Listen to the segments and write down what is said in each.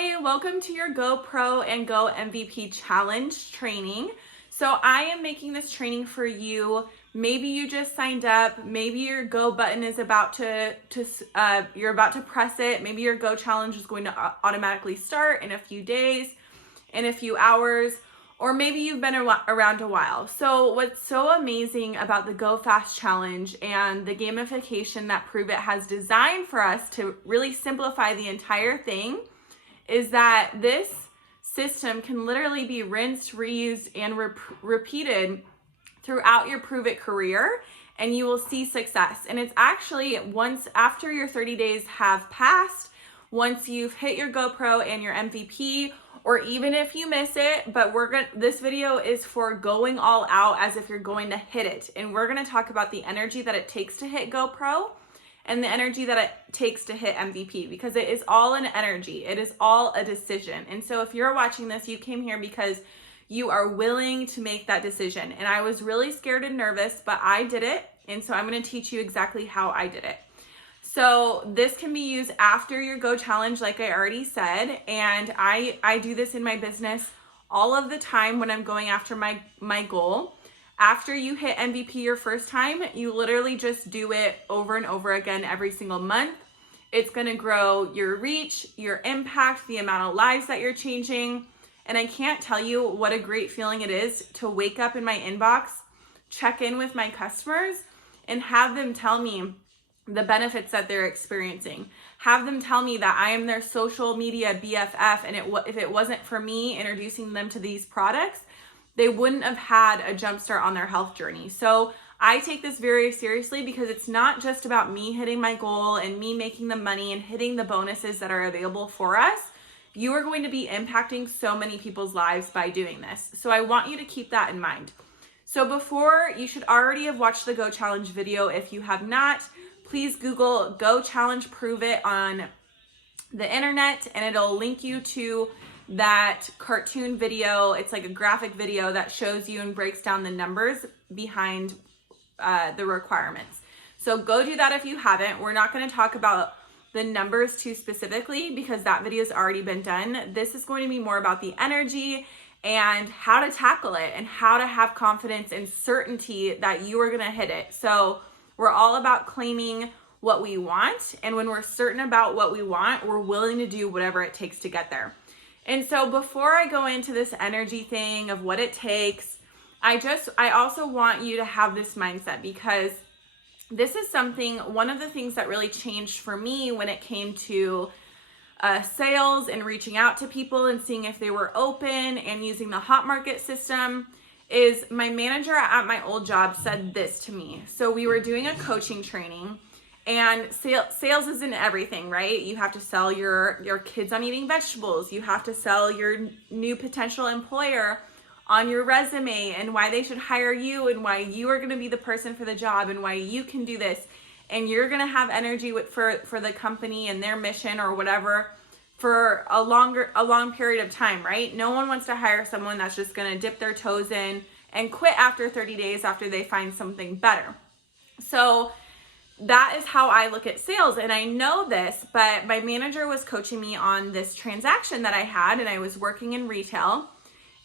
Hi, welcome to your Go Pro and Go MVP Challenge training. So I am making this training for you. Maybe you just signed up. Maybe your Go button is about you're about to press it. Maybe your Go challenge is going to automatically start in a few days, in a few hours, or maybe you've been around a while. So what's so amazing about the Go Fast Challenge and the gamification that Pruvit has designed for us to really simplify the entire thing is that this system can literally be rinsed, reused, and repeated throughout your Pruvit career, and you will see success. And it's actually once after your 30 days have passed, once you've hit your GoPro and your MVP, or even if you miss it, but this video is for going all out as if you're going to hit it. And we're gonna talk about the energy that it takes to hit GoPro and the energy that it takes to hit MVP, because it is all an energy. It is all a decision. And so if you're watching this, you came here because you are willing to make that decision. And I was really scared and nervous, but I did it. And so I'm gonna teach you exactly how I did it. So this can be used after your Go challenge, like I already said. And I do this in my business all of the time when I'm going after my goal. After you hit MVP your first time, you literally just do it over and over again every single month. It's gonna grow your reach, your impact, the amount of lives that you're changing. And I can't tell you what a great feeling it is to wake up in my inbox, check in with my customers, and have them tell me the benefits that they're experiencing. Have them tell me that I am their social media BFF, and if it wasn't for me introducing them to these products, they wouldn't have had a jumpstart on their health journey. So I take this very seriously because it's not just about me hitting my goal and me making the money and hitting the bonuses that are available for us. You are going to be impacting so many people's lives by doing this. So I want you to keep that in mind. So you should already have watched the Go Challenge video. If you have not, please Google Go Challenge Pruvit on the internet, and it'll link you to that cartoon video. It's like a graphic video that shows you and breaks down the numbers behind the requirements. So go do that if you haven't. We're not going to talk about the numbers too specifically because that video has already been done. This is going to be more about the energy and how to tackle it and how to have confidence and certainty that you are going to hit it. So we're all about claiming what we want. And when we're certain about what we want, we're willing to do whatever it takes to get there. And so before I go into this energy thing of what it takes, I also want you to have this mindset, because this is one of the things that really changed for me when it came to sales and reaching out to people and seeing if they were open and using the hot market system is my manager at my old job said this to me. So we were doing a coaching training, and sales isn't everything, right? You have to sell your kids on eating vegetables. You have to sell your new potential employer on your resume and why they should hire you and why you are going to be the person for the job and why you can do this. And you're going to have energy for the company and their mission or whatever for a long period of time, right? No one wants to hire someone that's just going to dip their toes in and quit after 30 days after they find something better. So that is how I look at sales. And I know this, but my manager was coaching me on this transaction that I had, and I was working in retail.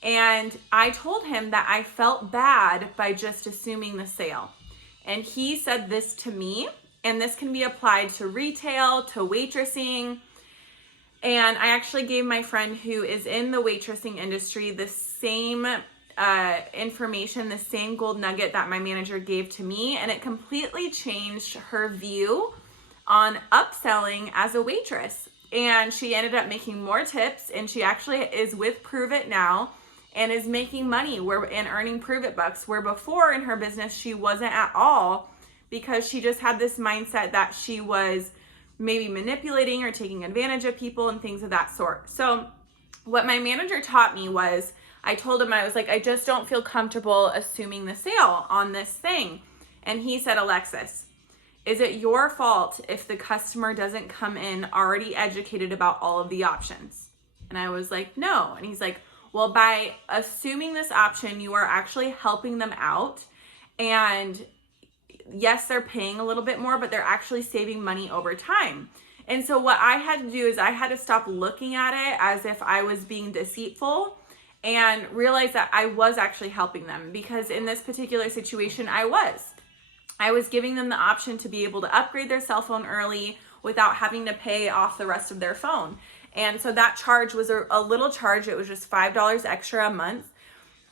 And I told him that I felt bad by just assuming the sale. And he said this to me, and this can be applied to retail, to waitressing. And I actually gave my friend who is in the waitressing industry the same information, the same gold nugget that my manager gave to me, and it completely changed her view on upselling as a waitress. And she ended up making more tips, and she actually is with Pruvit now and is making money and earning Pruvit bucks, where before in her business she wasn't at all, because she just had this mindset that she was maybe manipulating or taking advantage of people and things of that sort. So what my manager taught me was, I told him, I was like, I just don't feel comfortable assuming the sale on this thing. And he said, Alexis, is it your fault if the customer doesn't come in already educated about all of the options? And I was like, no. And he's like, well, by assuming this option, you are actually helping them out. And yes, they're paying a little bit more, but they're actually saving money over time. And so what I had to do is I had to stop looking at it as if I was being deceitful and realize that I was actually helping them, because in this particular situation, I was giving them the option to be able to upgrade their cell phone early without having to pay off the rest of their phone. And so that charge was a little charge. It was just $5 extra a month.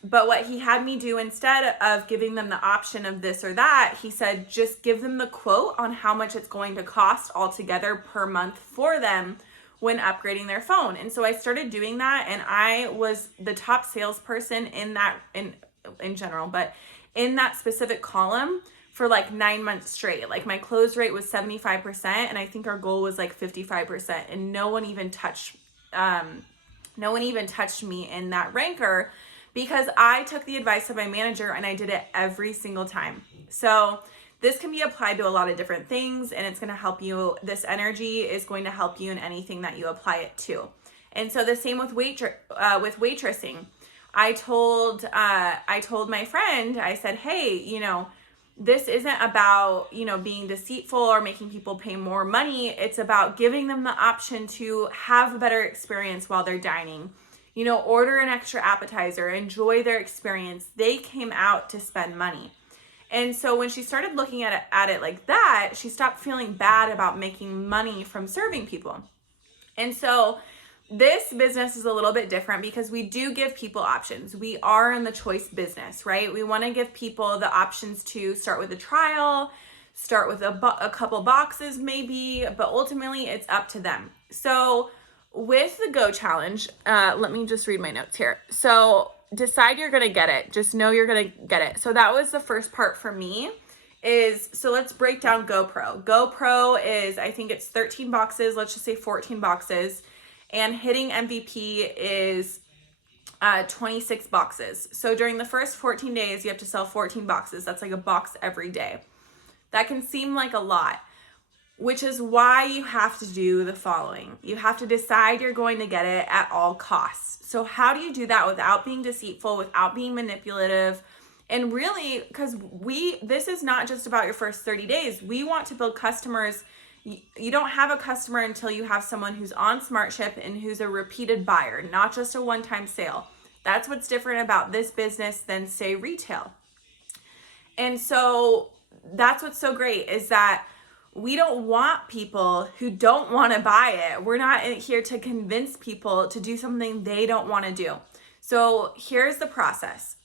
But what he had me do, instead of giving them the option of this or that, he said, just give them the quote on how much it's going to cost altogether per month for them when upgrading their phone. And so I started doing that, and I was the top salesperson in that, in general, but in that specific column for like 9 months straight. Like my close rate was 75%, and I think our goal was like 55%, and no one even touched me in that ranker, because I took the advice of my manager and I did it every single time. So this can be applied to a lot of different things, and it's going to help you. This energy is going to help you in anything that you apply it to. And so the same with waitressing. I told my friend, I said, hey, this isn't about, being deceitful or making people pay more money. It's about giving them the option to have a better experience while they're dining. Order an extra appetizer, enjoy their experience. They came out to spend money. And so when she started looking at it like that, she stopped feeling bad about making money from serving people. And so this business is a little bit different because we do give people options. We are in the choice business, right? We want to give people the options to start with a trial, start with a couple boxes maybe, but ultimately it's up to them. So with the Go Challenge, let me just read my notes here. So decide you're going to get it. Just know you're going to get it. So that was the first part for me so let's break down GoPro. GoPro is, I think it's 13 boxes. Let's just say 14 boxes. And hitting MVP is 26 boxes. So during the first 14 days, you have to sell 14 boxes. That's like a box every day. That can seem like a lot, which is why you have to do the following. You have to decide you're going to get it at all costs. So how do you do that without being deceitful, without being manipulative? And really, because this is not just about your first 30 days. We want to build customers. You don't have a customer until you have someone who's on SmartShip and who's a repeated buyer, not just a one-time sale. That's what's different about this business than, say, retail. And so that's what's so great, is that we don't want people who don't want to buy it. We're not here to convince people to do something they don't want to do. So here's the process.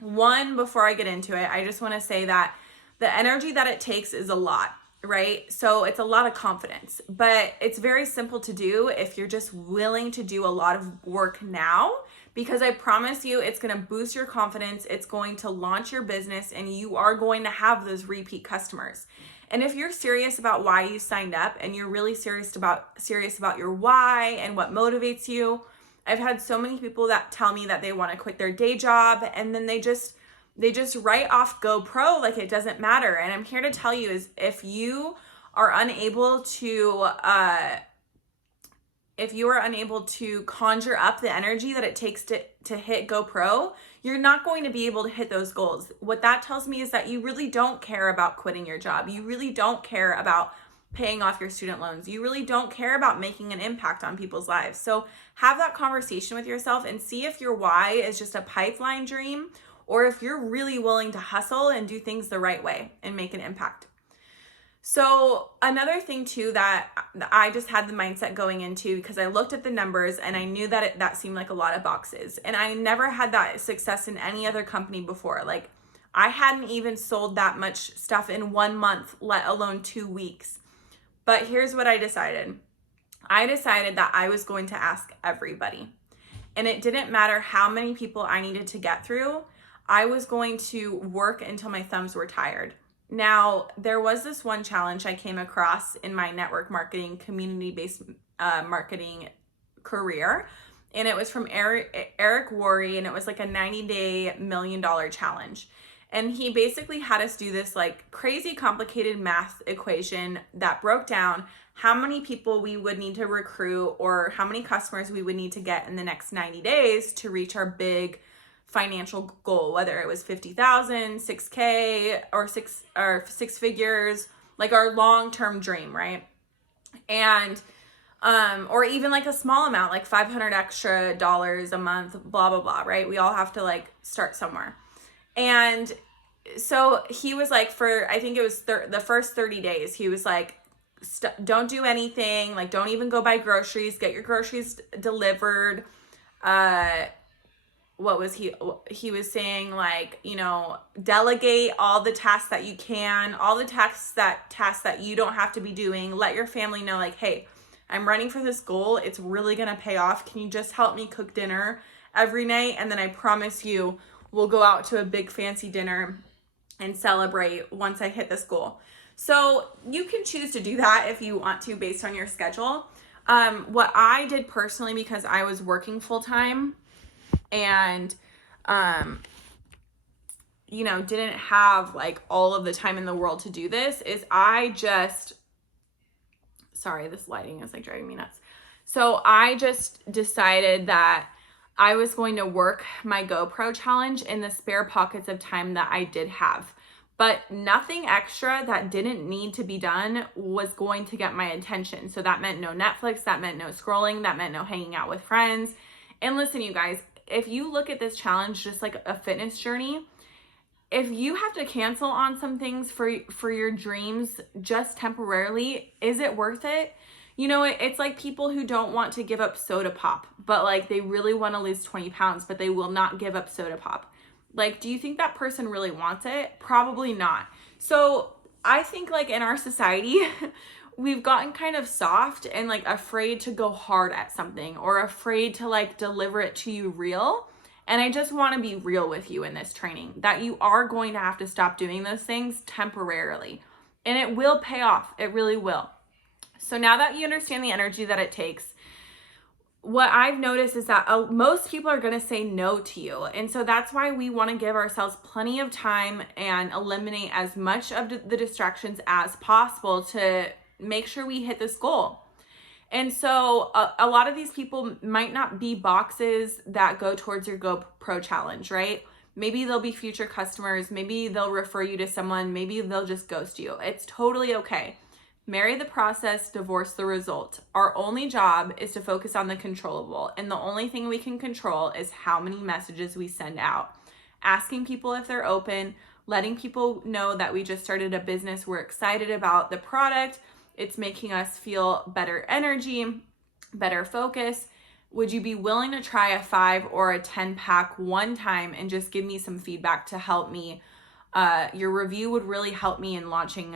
One, before I get into it, I just want to say that the energy that it takes is a lot, right? So it's a lot of confidence, but it's very simple to do if you're just willing to do a lot of work now, because I promise you it's going to boost your confidence. It's going to launch your business, and you are going to have those repeat customers. And if you're serious about why you signed up, and you're really serious about your why and what motivates you, I've had so many people that tell me that they want to quit their day job, and then they just write off GoPro like it doesn't matter. And I'm here to tell you is if you are unable to conjure up the energy that it takes to hit GoPro, you're not going to be able to hit those goals. What that tells me is that you really don't care about quitting your job. You really don't care about paying off your student loans. You really don't care about making an impact on people's lives. So have that conversation with yourself and see if your why is just a pipeline dream, or if you're really willing to hustle and do things the right way and make an impact. So another thing too that I just had the mindset going into, because I looked at the numbers and I knew that that seemed like a lot of boxes, and I never had that success in any other company before. Like I hadn't even sold that much stuff in 1 month, let alone 2 weeks. But here's what I decided. I decided that I was going to ask everybody, and it didn't matter how many people I needed to get through. I was going to work until my thumbs were tired. Now, there was this one challenge I came across in my network marketing, community-based marketing career, and it was from Eric Worre, and it was like a 90-day $1 million challenge. And he basically had us do this like crazy complicated math equation that broke down how many people we would need to recruit, or how many customers we would need to get in the next 90 days to reach our big financial goal, whether it was 50,000, 6K, or six figures, like our long-term dream, right? And or even like a small amount, like $500 extra a month, blah blah blah, right? We all have to like start somewhere. And so he was like, for I think it was the first 30 days, he was like, don't do anything, like don't even go buy groceries, get your groceries delivered. What was he was saying, like, you know, delegate all the tasks that you can, all the tasks that you don't have to be doing. Let your family know, like, hey, I'm running for this goal, it's really gonna pay off, can you just help me cook dinner every night, and then I promise you we'll go out to a big fancy dinner and celebrate once I hit this goal. So you can choose to do that if you want to, based on your schedule. What I did personally, because I was working full time and you know, didn't have like all of the time in the world to do this, is I just, sorry, this lighting is like driving me nuts. So I just decided that I was going to work my GoPro challenge in the spare pockets of time that I did have. But nothing extra that didn't need to be done was going to get my attention. So that meant no Netflix, that meant no scrolling, that meant no hanging out with friends. And listen, you guys, if you look at this challenge just like a fitness journey, if you have to cancel on some things for your dreams just temporarily, is it worth it? You know, it's like people who don't want to give up soda pop, but like they really want to lose 20 pounds, but they will not give up soda pop. Like, do you think that person really wants it? Probably not. So I think like in our society, we've gotten kind of soft and like afraid to go hard at something, or afraid to like deliver it to you real. And I just want to be real with you in this training, that you are going to have to stop doing those things temporarily. And it will pay off. It really will. So now that you understand the energy that it takes, what I've noticed is that most people are going to say no to you. And so that's why we want to give ourselves plenty of time and eliminate as much of the distractions as possible to make sure we hit this goal. And so a lot of these people might not be boxes that go towards your GoPro challenge, right? Maybe they'll be future customers. Maybe they'll refer you to someone. Maybe they'll just ghost you. It's totally okay. Marry the process, divorce the result. Our only job is to focus on the controllable. And the only thing we can control is how many messages we send out. Asking people if they're open, letting people know that we just started a business, we're excited about the product, it's making us feel better energy, better focus. Would you be willing to try a 5 or a 10 pack one time and just give me some feedback to help me? Your review would really help me in launching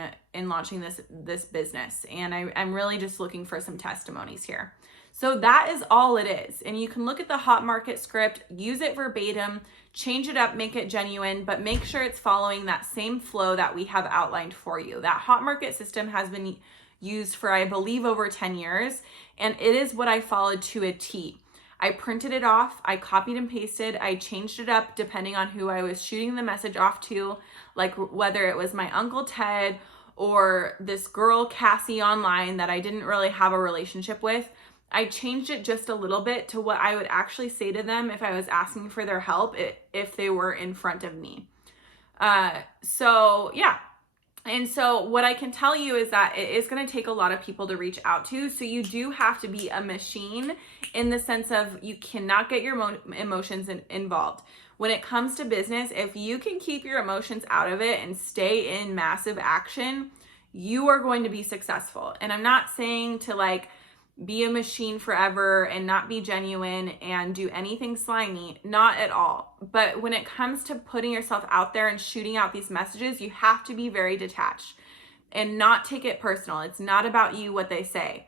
this business. And I'm really just looking for some testimonies here. So that is all it is. And you can look at the Hot Market script, use it verbatim, change it up, make it genuine, but make sure it's following that same flow that we have outlined for you. That Hot Market system has been used for, I believe, over 10 years, and it is what I followed to a T. I printed it off, I copied and pasted, I changed it up depending on who I was shooting the message off to, like whether it was my Uncle Ted or this girl Cassie online that I didn't really have a relationship with. I changed it just a little bit to what I would actually say to them if I was asking for their help, if they were in front of me. So yeah. And so what I can tell you is that it is going to take a lot of people to reach out to. So you do have to be a machine in the sense of you cannot get your emotions involved. When it comes to business, if you can keep your emotions out of it and stay in massive action, you are going to be successful. And I'm not saying to like be a machine forever and not be genuine and do anything slimy, not at all. But when it comes to putting yourself out there and shooting out these messages, you have to be very detached and not take it personal. It's not about you, what they say.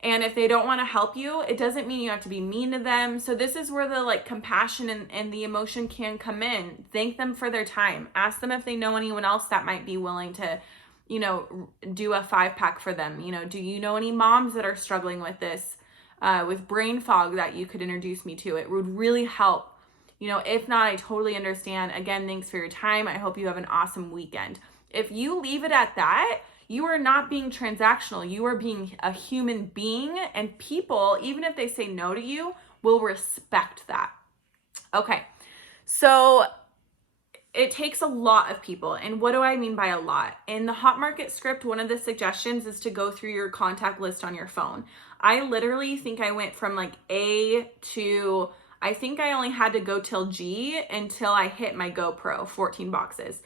And if they don't want to help you, it doesn't mean you have to be mean to them. So this is where the like compassion and the emotion can come in. Thank them for their time. Ask them if they know anyone else that might be willing to, you know, do a 5-pack for them. You know, do you know any moms that are struggling with this, with brain fog that you could introduce me to? It would really help. You know, if not, I totally understand. Again, thanks for your time. I hope you have an awesome weekend. If you leave it at that, you are not being transactional. You are being a human being, and people, even if they say no to you, will respect that. Okay. So it takes a lot of people. And what do I mean by a lot? In the Hot Market script, one of the suggestions is to go through your contact list on your phone. I literally think I went from like A to, I think I only had to go till G until I hit my GoPro, 14 boxes.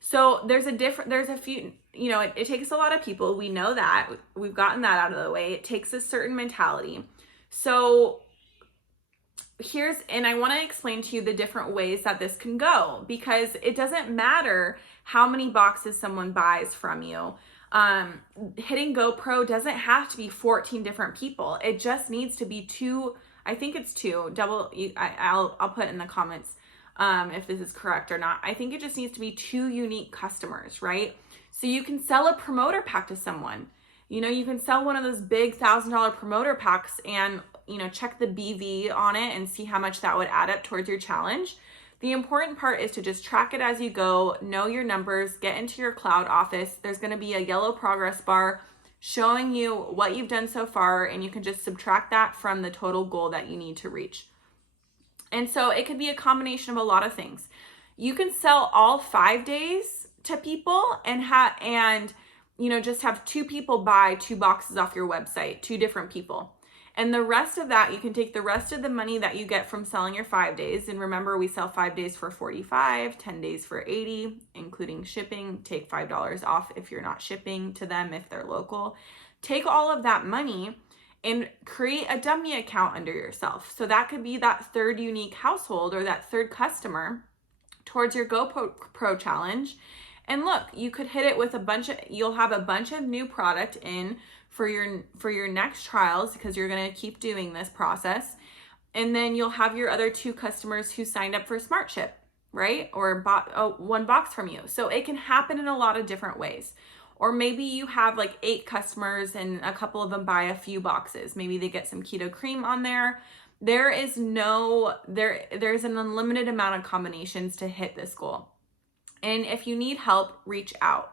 So there's a few, you know, it takes a lot of people. We know that. We've gotten that out of the way. It takes a certain mentality. So and I want to explain to you the different ways that this can go, because it doesn't matter how many boxes someone buys from you. Hitting GoPro doesn't have to be 14 different people. It just needs to be two. I think it's two. I'll put in the comments if this is correct or not. I think it just needs to be two unique customers, right? So you can sell a promoter pack to someone. You know, you can sell one of those big $1,000 promoter packs and, you know, check the BV on it and see how much that would add up towards your challenge. The important part is to just track it as you go, know your numbers, get into your cloud office. There's going to be a yellow progress bar showing you what you've done so far, and you can just subtract that from the total goal that you need to reach. And so it could be a combination of a lot of things. You can sell all 5 days to people and you know, just have 2 people buy 2 boxes off your website, 2 different people. And the rest of that, you can take the rest of the money that you get from selling your 5 days. And remember, we sell 5 days for $45, 10 days for $80, including shipping. Take $5 off if you're not shipping to them if they're local. Take all of that money and create a dummy account under yourself. So that could be that third unique household or that third customer towards your GoPro challenge. And look, you could hit it with you'll have a bunch of new product in for your next trials, because you're going to keep doing this process. And then you'll have your other 2 customers who signed up for Smart Ship, right? Or bought 1 box from you. So it can happen in a lot of different ways. Or maybe you have like 8 customers and a couple of them buy a few boxes. Maybe they get some keto cream on there. There's an unlimited amount of combinations to hit this goal. And if you need help, reach out,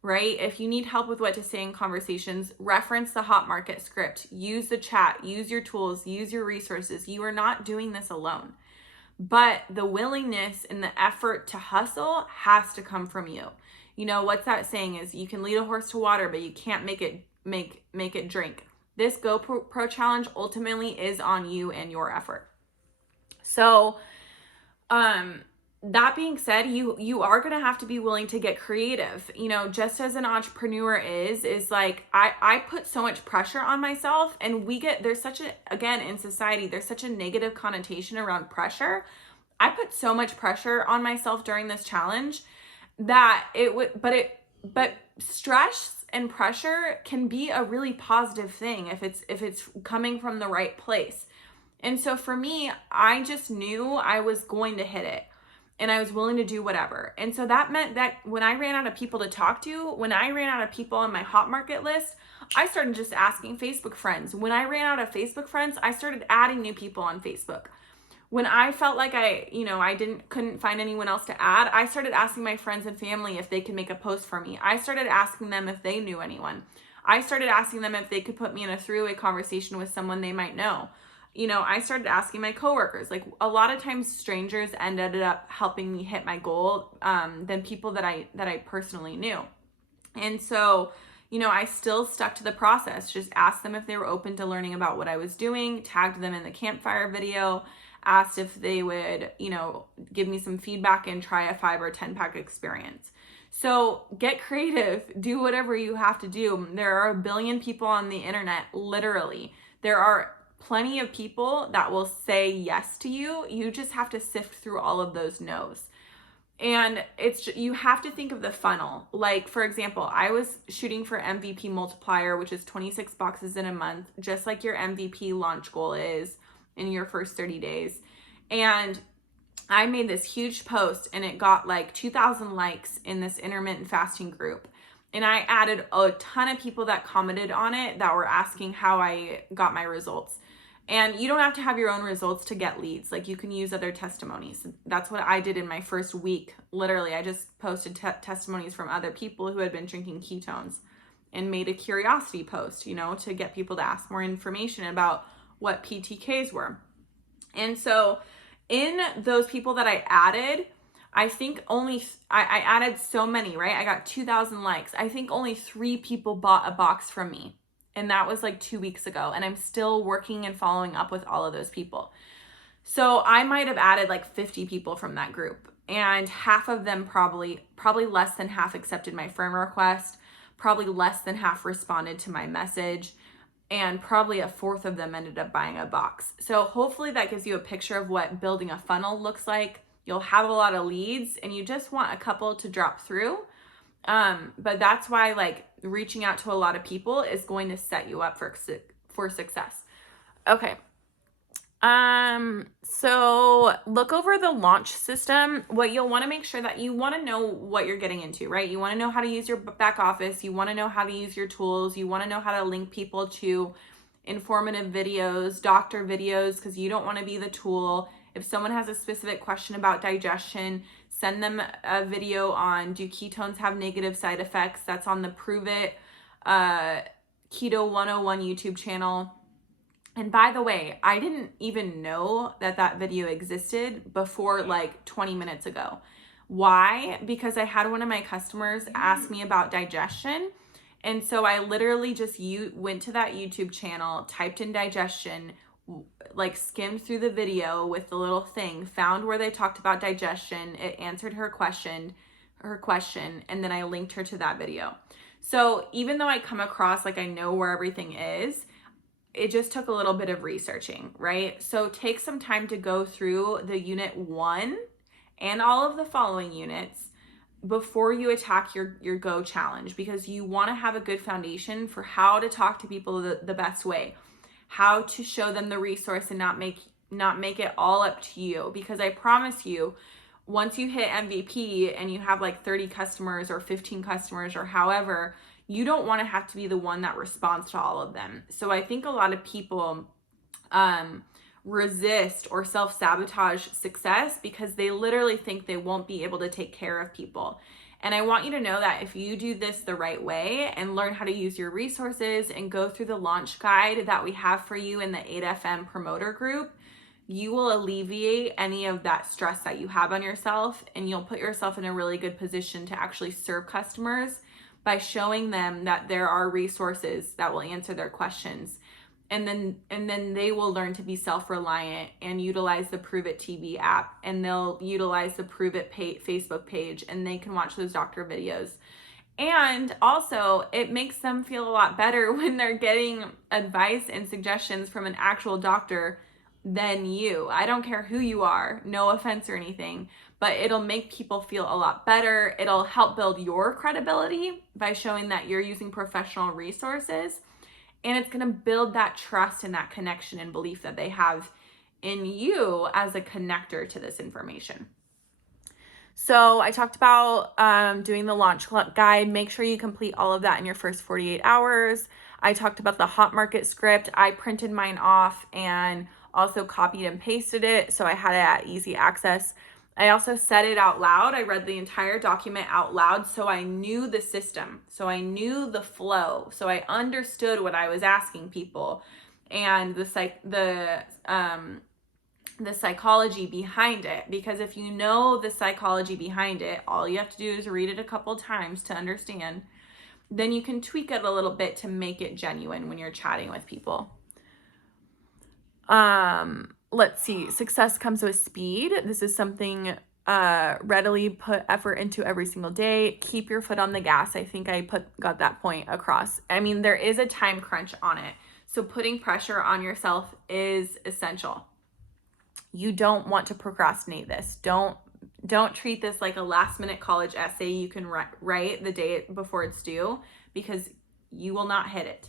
right? If you need help with what to say in conversations, reference the Hot Market script, use the chat, use your tools, use your resources. You are not doing this alone, but the willingness and the effort to hustle has to come from you. You know, what's that saying is you can lead a horse to water, but you can't make it drink. This GoPro challenge ultimately is on you and your effort. So, that being said, you are going to have to be willing to get creative. You know, just as an entrepreneur is like, I put so much pressure on myself, and there's such in society, there's such a negative connotation around pressure. I put so much pressure on myself during this challenge that but stress and pressure can be a really positive thing if it's coming from the right place. And so for me, I just knew I was going to hit it. And I was willing to do whatever. And so that meant that when I ran out of people to talk to, when I ran out of people on my Hot Market list, I started just asking Facebook friends. When I ran out of Facebook friends, I started adding new people on Facebook. When I felt like I couldn't find anyone else to add, I started asking my friends and family if they could make a post for me. I started asking them if they knew anyone. I started asking them if they could put me in a three-way conversation with someone they might know. You know, I started asking my coworkers. Like, a lot of times strangers ended up helping me hit my goal than people that I personally knew. And so, you know, I still stuck to the process. Just asked them if they were open to learning about what I was doing, tagged them in the campfire video, asked if they would, you know, give me some feedback and try a 5 or 10 pack experience. So get creative, do whatever you have to do. There are a billion people on the internet, literally. There are plenty of people that will say yes to you. You just have to sift through all of those no's. And you have to think of the funnel. Like, for example, I was shooting for MVP multiplier, which is 26 boxes in a month, just like your MVP launch goal is in your first 30 days. And I made this huge post and it got like 2,000 likes in this intermittent fasting group. And I added a ton of people that commented on it that were asking how I got my results. And you don't have to have your own results to get leads. Like, you can use other testimonies. That's what I did in my first week. Literally, I just posted testimonies from other people who had been drinking ketones and made a curiosity post, you know, to get people to ask more information about what PTKs were. And so in those people that I added, I think only, I added so many, right? I got 2,000 likes. I think only 3 people bought a box from me. And that was like 2 weeks ago. And I'm still working and following up with all of those people. So I might have added like 50 people from that group. And half of them probably less than half accepted my friend request. Probably less than half responded to my message. And probably a fourth of them ended up buying a box. So hopefully that gives you a picture of what building a funnel looks like. You'll have a lot of leads and you just want a couple to drop through. But that's why like reaching out to a lot of people is going to set you up for success. Okay. So look over the launch system. What you'll want to make sure that you want to know what you're getting into, right? You want to know how to use your back office. You want to know how to use your tools. You want to know how to link people to informative videos, doctor videos, because you don't want to be the tool. If someone has a specific question about digestion, send them a video on, do ketones have negative side effects? That's on the Prove It Keto 101 YouTube channel. And by the way, I didn't even know that video existed before like 20 minutes ago. Why? Because I had one of my customers ask me about digestion. And so I literally just went to that YouTube channel, typed in digestion, like skimmed through the video with the little thing, found where they talked about digestion. It answered her question, and then I linked her to that video. So even though I come across like I know where everything is, it just took a little bit of researching, right? So take some time to go through the unit 1 and all of the following units before you attack your Go challenge, because you want to have a good foundation for how to talk to people the best way, how to show them the resource and not make it all up to you. Because I promise you, once you hit MVP and you have like 30 customers or 15 customers or however, you don't want to have to be the one that responds to all of them. So I think a lot of people resist or self-sabotage success because they literally think they won't be able to take care of people. And I want you to know that if you do this the right way and learn how to use your resources and go through the launch guide that we have for you in the 8FM promoter group, you will alleviate any of that stress that you have on yourself, and you'll put yourself in a really good position to actually serve customers by showing them that there are resources that will answer their questions. And then they will learn to be self-reliant and utilize the Prove It TV app, and they'll utilize the Prove It Facebook page, and they can watch those doctor videos. And also, it makes them feel a lot better when they're getting advice and suggestions from an actual doctor than you. I don't care who you are, no offense or anything, but it'll make people feel a lot better. It'll help build your credibility by showing that you're using professional resources. And it's going to build that trust and that connection and belief that they have in you as a connector to this information. So I talked about doing the launch guide. Make sure you complete all of that in your first 48 hours. I talked about the Hot Market script. I printed mine off and also copied and pasted it, so I had it at easy access. I also said it out loud. I read the entire document out loud, so I knew the system, so I knew the flow, so I understood what I was asking people and the psychology behind it. Because if you know the psychology behind it, all you have to do is read it a couple times to understand. Then you can tweak it a little bit to make it genuine when you're chatting with people. Let's see. Success comes with speed. This is something readily put effort into every single day. Keep your foot on the gas. I think I got that point across. I mean, there is a time crunch on it. So putting pressure on yourself is essential. You don't want to procrastinate this. Don't treat this like a last minute college essay you can write the day before it's due, because you will not hit it.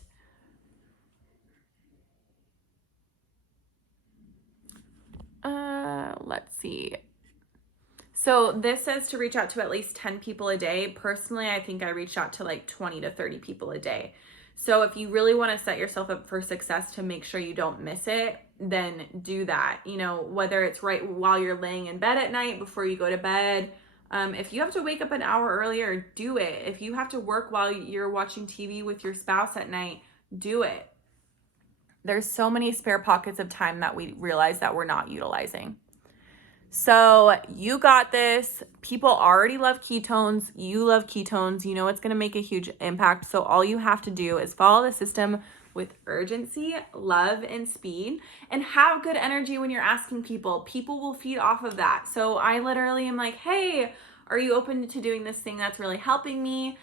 Let's see. So this says to reach out to at least 10 people a day. Personally, I think I reached out to like 20 to 30 people a day. So if you really want to set yourself up for success to make sure you don't miss it, then do that. You know, whether it's right while you're laying in bed at night before you go to bed. If you have to wake up an hour earlier, do it. If you have to work while you're watching TV with your spouse at night, do it. There's so many spare pockets of time that we realize that we're not utilizing. So you got this. People already love ketones. You love ketones. You know it's going to make a huge impact. So all you have to do is follow the system with urgency, love, and speed, and have good energy when you're asking people. People will feed off of that. So I literally am like, hey, are you open to doing this thing that's really helping me?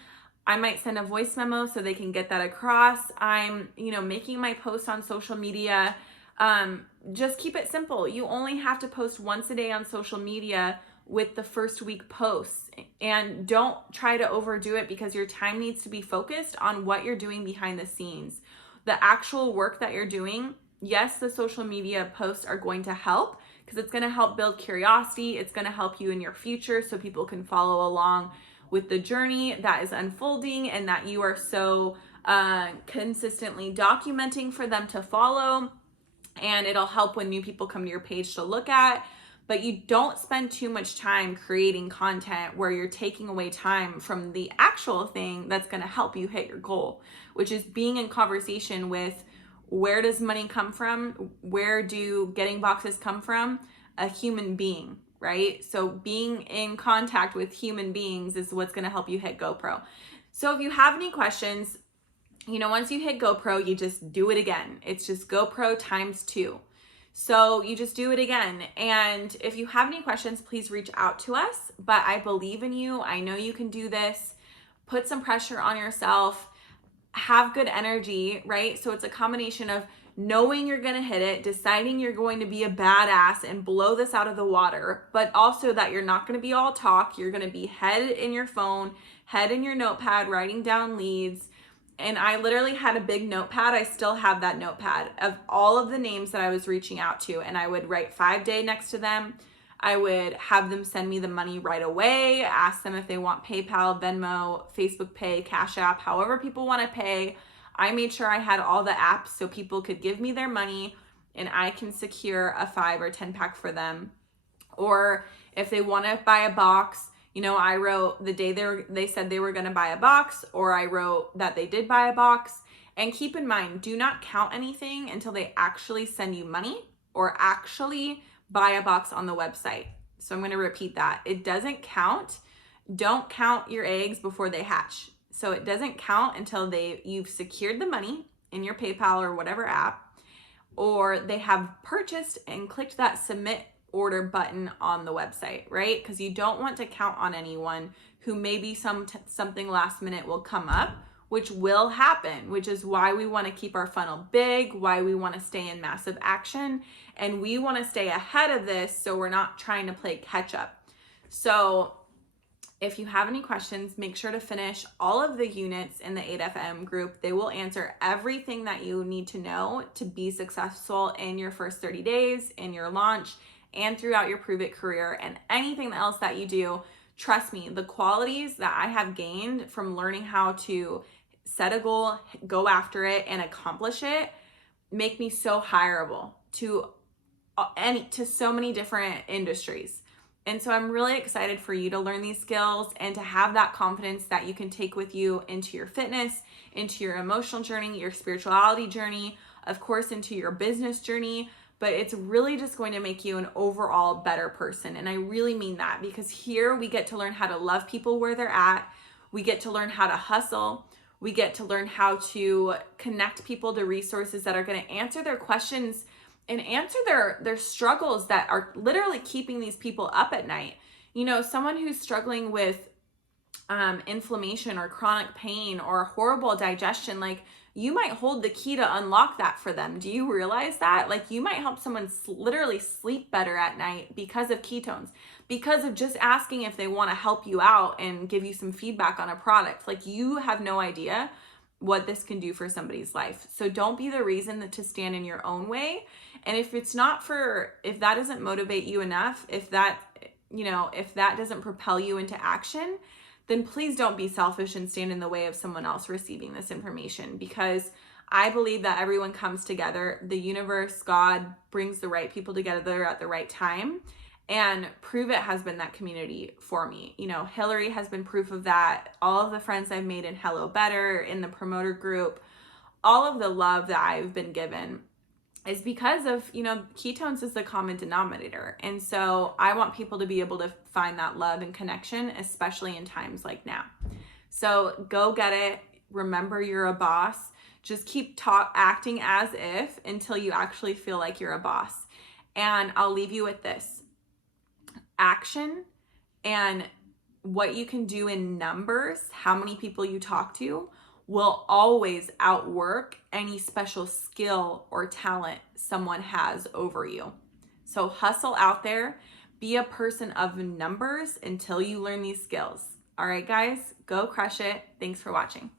I might send a voice memo so they can get that across. I'm, making my posts on social media. Just keep it simple. You only have to post once a day on social media with the first week posts, and don't try to overdo it because your time needs to be focused on what you're doing behind the scenes. The actual work that you're doing, yes, the social media posts are going to help because it's going to help build curiosity. It's going to help you in your future so people can follow along with the journey that is unfolding and that you are so consistently documenting for them to follow. And it'll help when new people come to your page to look at. But you don't spend too much time creating content where you're taking away time from the actual thing that's going to help you hit your goal, which is being in conversation with, where does money come from? Where do getting boxes come from? A human being, right? So being in contact with human beings is what's going to help you hit GoPro. So if you have any questions, once you hit GoPro, you just do it again. It's just GoPro times 2. So you just do it again. And if you have any questions, please reach out to us. But I believe in you. I know you can do this. Put some pressure on yourself. Have good energy, right? So it's a combination of knowing you're going to hit it, deciding you're going to be a badass and blow this out of the water, but also that you're not going to be all talk. You're going to be head in your phone, head in your notepad, writing down leads. And I literally had a big notepad. I still have that notepad of all of the names that I was reaching out to. And I would write 5-day next to them. I would have them send me the money right away, ask them if they want PayPal, Venmo, Facebook Pay, Cash App, however people want to pay. I made sure I had all the apps so people could give me their money and I can secure a 5 or 10 pack for them. Or if they want to buy a box, I wrote the day they said they were going to buy a box, or I wrote that they did buy a box. And keep in mind, do not count anything until they actually send you money or actually buy a box on the website. So I'm going to repeat that. It doesn't count. Don't count your eggs before they hatch. So it doesn't count until you've secured the money in your PayPal or whatever app, or they have purchased and clicked that submit order button on the website, right? Because you don't want to count on anyone who maybe something last minute will come up, which will happen, which is why we want to keep our funnel big, why we want to stay in massive action, and we want to stay ahead of this so we're not trying to play catch up. So if you have any questions, make sure to finish all of the units in the 8FM group. They will answer everything that you need to know to be successful in your first 30 days, in your launch, and throughout your Prove It career and anything else that you do. Trust me, the qualities that I have gained from learning how to set a goal, go after it, and accomplish it make me so hireable to so many different industries. And so I'm really excited for you to learn these skills and to have that confidence that you can take with you into your fitness, into your emotional journey, your spirituality journey, of course, into your business journey. But it's really just going to make you an overall better person. And I really mean that, because here we get to learn how to love people where they're at. We get to learn how to hustle. We get to learn how to connect people to resources that are going to answer their questions and answer their struggles that are literally keeping these people up at night. Someone who's struggling with inflammation or chronic pain or horrible digestion, you might hold the key to unlock that for them. Do you realize that? You might help someone literally sleep better at night because of ketones, because of just asking if they want to help you out and give you some feedback on a product. You have no idea what this can do for somebody's life. So don't be the reason to stand in your own way. And if that doesn't motivate you enough, if that doesn't propel you into action, then please don't be selfish and stand in the way of someone else receiving this information, because I believe that everyone comes together. The universe, God, brings the right people together at the right time. And Prove It has been that community for me. Hillary has been proof of that. All of the friends I've made in Hello Better, in the promoter group, all of the love that I've been given is because of, you know, ketones is the common denominator. And so I want people to be able to find that love and connection, especially in times like now. So go get it. Remember, you're a boss. Just keep acting as if until you actually feel like you're a boss. And I'll leave you with this. Action and what you can do in numbers, how many people you talk to, will always outwork any special skill or talent someone has over you. So hustle out there, be a person of numbers until you learn these skills. All right, guys, go crush it. Thanks for watching.